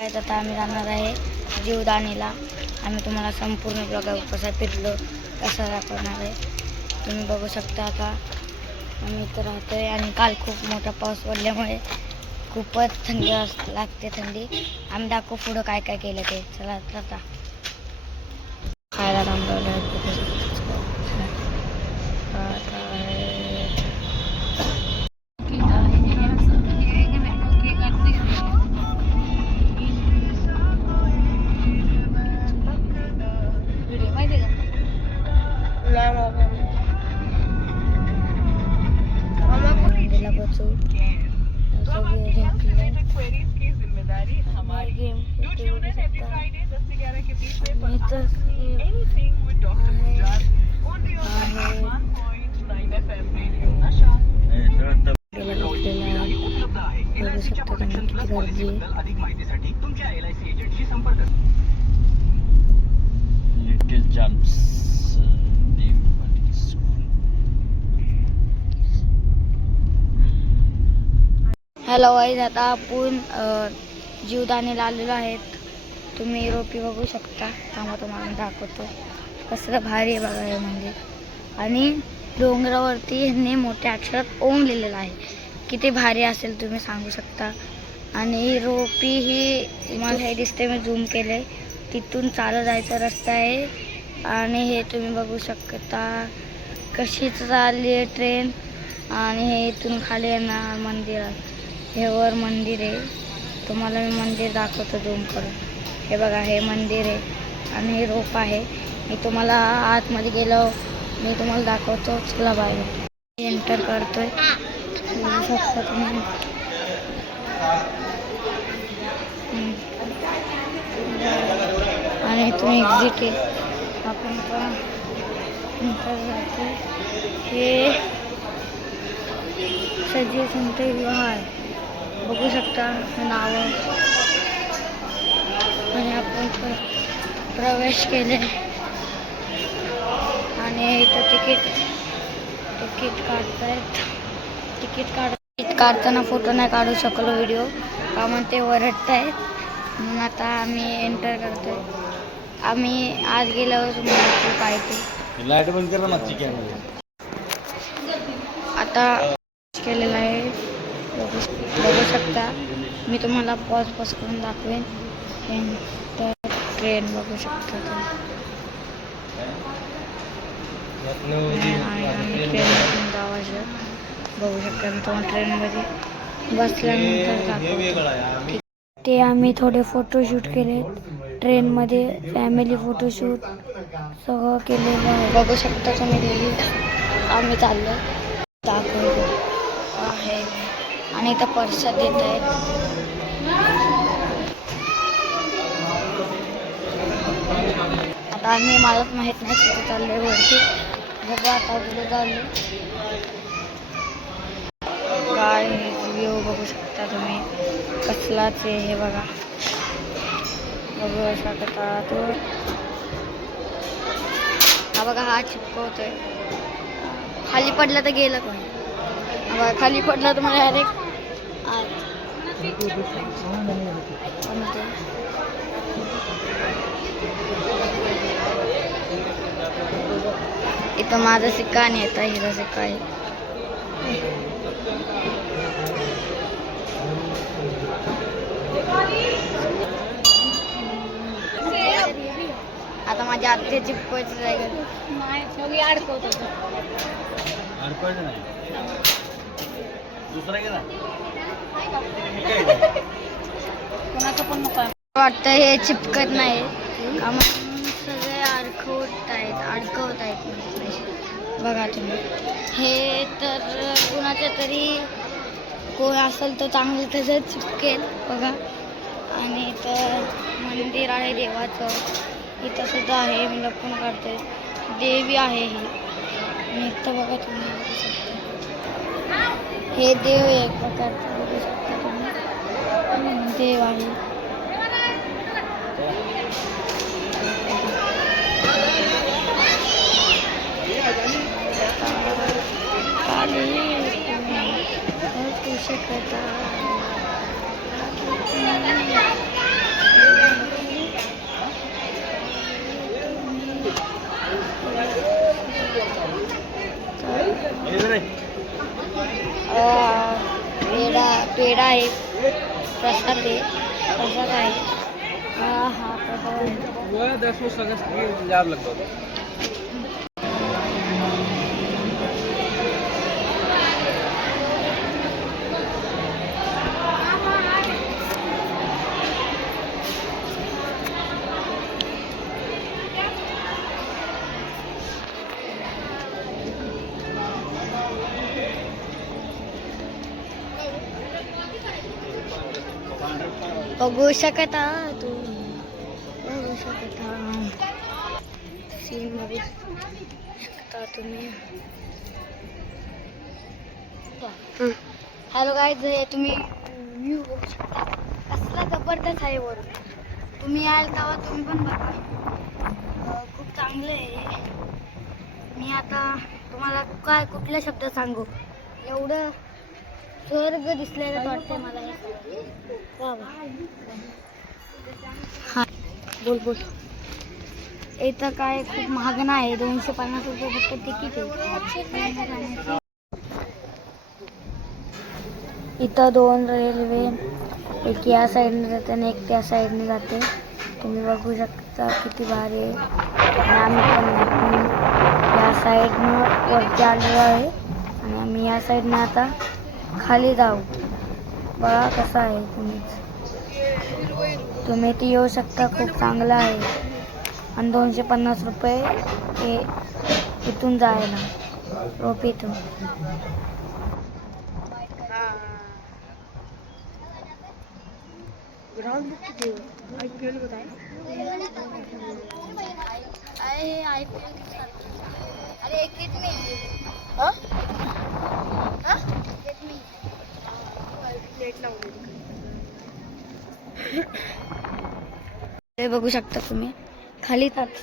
आता आम्ही जाणार आहे जीवदानीला. आम्ही तुम्हाला संपूर्ण ब्लॉग कसा फिरलो कसा दाखवणार आहे तुम्ही बघू शकता. आता आम्ही इथं राहतो आहे आणि काल खूप मोठा पाऊस पडल्यामुळे खूपच थंडी लागते. थंडी आम्ही दाखवू पुढं काय काय केलं ते. चला आता खायला थांबवलं आहे. लिटिल जम्प्स हॅलो गाईज, आता आपण जीवदानीला आलेलो आहेत. तुम्ही रोपी बघू शकता. थांबा तुम्हाला दाखवतो. कसलं भारी आहे बघा हे मंदिर. आणि डोंगरावरती ह्यांनी मोठ्या अक्षरात ओम लिहिलेलं आहे. किती भारी असेल तुम्ही सांगू शकता. आणि ही रोपी ही मला हे दिसते, मी झूम केले. तिथून चालत जायचा रस्ता आहे. आणि हे तुम्ही बघू शकता कशी चालली आहे ट्रेन. आणि हे इथून खाली येणार मंदिरात. हे वर मंदिर आहे. तुम्हाला मी मंदिर दाखवतो झूम करून. हे बघा, हे मंदिर आहे आणि हे रोप आहे. मी तुम्हाला आतमध्ये गेलो मी तुम्हाला दाखवतो. चला बाहेर एंटर करतोय. बघू शकता तुम्ही. आणि इथून एक्झिट आहे. आपण पण एंटर जातो. हे सजीव संत विवाह आहे. बघू शकता नाव. आणि आपण प्रवेश केले. आणि इथं तिकीट काढतायत. तिकीट काढताना फोटो नाही काढू शकलो व्हिडिओ, का म्हणते ओरडत आहेत. म्हणून आता आम्ही एंटर करतोय. आम्ही आज गेल्यावर तुम्हाला काय ते लाईट बंद करा मागची कॅमेरा. आता केलेलं आहे. बघू शकता. मी तुम्हाला पॉज करून दाखवेन. तर ट्रेन बघू शकता तुम्ही. आणि ट्रेनमधून जावायचं बघू शकता. मी तुम्हाला ट्रेनमध्ये बसल्यानंतर दाखवतो. ते आम्ही थोडे फोटोशूट केले ट्रेनमध्ये. फॅमिली फोटोशूट सगळं केलेलं आहे. बघू शकता तुम्ही. डेली आम्ही चाललो दाखवतो आहे. आणि इथं परसाद देत आहेत. आता आम्ही मलाच माहीत नाही तिथे चाललो आहे वरती. बघा आता कुठे चाललो. काय व्ह्यू बघू शकता तुम्ही. कसलाच आहे हे बघा. बघू शकता तो. हा बघा, हा चिपकवतोय. खाली पडला तर गेलं कोण. खाली पडला तर मला डायरेक्ट इथं माझा सिक्का आणि येता हिरा सिक्का आहे. आता माझ्या आत्या चिपकवायचं जायगा नाही अडकवतो. दुसरा गेला कोणाचं पण नको वाटतं. हे चिपकत नाही का म्हणून सगळे अडकवत आहेत. बघा तुम्ही. हे तर कुणाच्या तरी कोण असेल तर चांगलं त्याचं चिपकेल बघा. आणि इथं मंदिर आहे देवाचं. इथं सुद्धा आहे. मी लपून काढते. देवी आहे ही. आणि इथं बघा तुम्ही बघू शकता. हे देव एक प्रकारचं बघू शकता तुम्ही. देव आहे. शकता आहे प्रसाद आहे प्रसाद आहे हा प्रसाद आहे. वो 10 अगस्त की याद लगता था. बघू शकता तू बघू शकता सीन बघू शकता तुम्ही. हॅलो गाईज, हे तुम्ही व्ह्यू बघू शकता कसला जबरदस्त आहे वर. तुम्ही याल तेव्हा तुम्ही पण बघा. खूप चांगलं आहे. मी आता तुम्हाला काय कुठला शब्द सांगू, एवढं स्वर्ग दिसलेलं वाटतंय मला हे. वा वा. हा बोल बोल. इथं काय खूप महाग नाही, 250 रुपये फक्त तिकीट आहे. इथं 2 रेल्वे, एक या साईडने जाते आणि एक त्या साईडने जाते. तुम्ही बघू शकता किती भारी आहे. आणि आम्ही पण या साईडनं वरती आलेलो आहे आणि आम्ही या साईडनं आता खाली जाऊ. बघा कसं आहे. तुम्ही ती येऊ शकता. खूप चांगलं आहे. आणि 250 रुपये हे इथून जायला रोपीतून. अरे कित में हे बघू शकता तुम्ही खाली चाललोय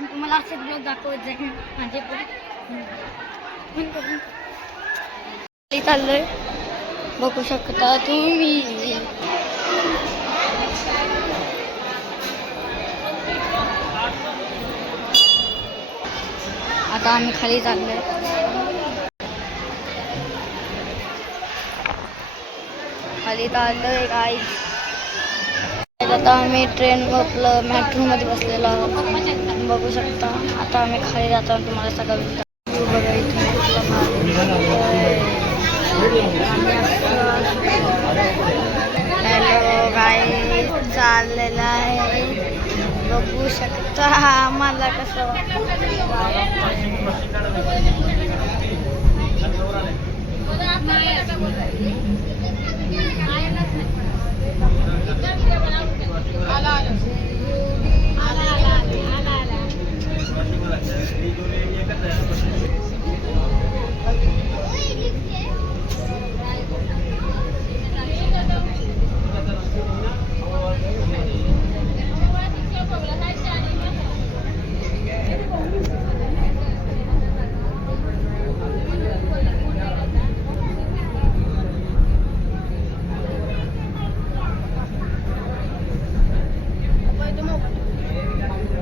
मी तुम्हाला असेच ब्लॉग दाखवत जाईन माझे पण खाली चाललोय बघू शकता तुम्ही. आता आम्ही खाली चाललोय. खाली चाललोय गाईज. आता आम्ही ट्रेन आपलं मेट्रो मध्ये बसलेलो आहोत बघू शकता. आता आम्ही खाली जातो आणि तुम्हाला सगळं बघा इथून हॅलो गाईज चाललेलं आहे बघू शकता. आम्हाला कसं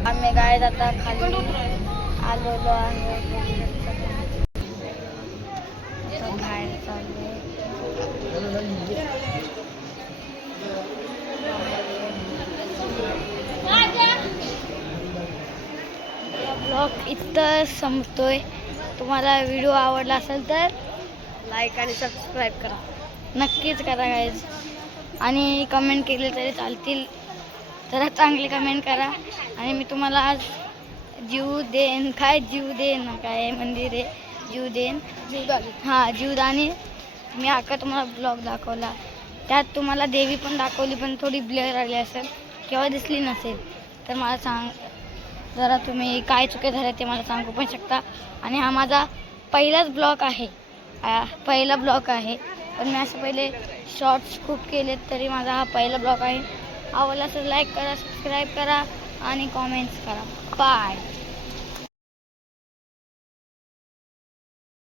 आम्ही गायत आता खाली आलेलो आहे. बाहेर चाललोय. ब्लॉग इथं संपतोय. तुम्हाला व्हिडिओ आवडला असेल तर लाईक आणि सबस्क्राईब करा. नक्कीच करा गाईज. आणि कमेंट केले तरी चालतील. जरा चांगली कमेंट करा. आणि मी तुम्हाला आज जीवदानी काय मंदिर आहे जीवदानी हां जीवदानी. मी अख्खा तुम्हाला ब्लॉग दाखवला. त्यात तुम्हाला देवी पण दाखवली पण थोडी ब्लर आली असेल किंवा दिसली नसेल तर मला सांग. जरा तुम्ही काय चुके झाले ते मला सांगू पण शकता. आणि हा माझा पहिलाच ब्लॉग आहे. पहिला ब्लॉग आहे पण मी असं पहिले शॉर्ट्स खूप केलेत तरी माझा हा पहिला ब्लॉग आहे. आवडला तर लाईक करा सबस्क्राईब करा आणि कॉमेंट्स करा. बाय.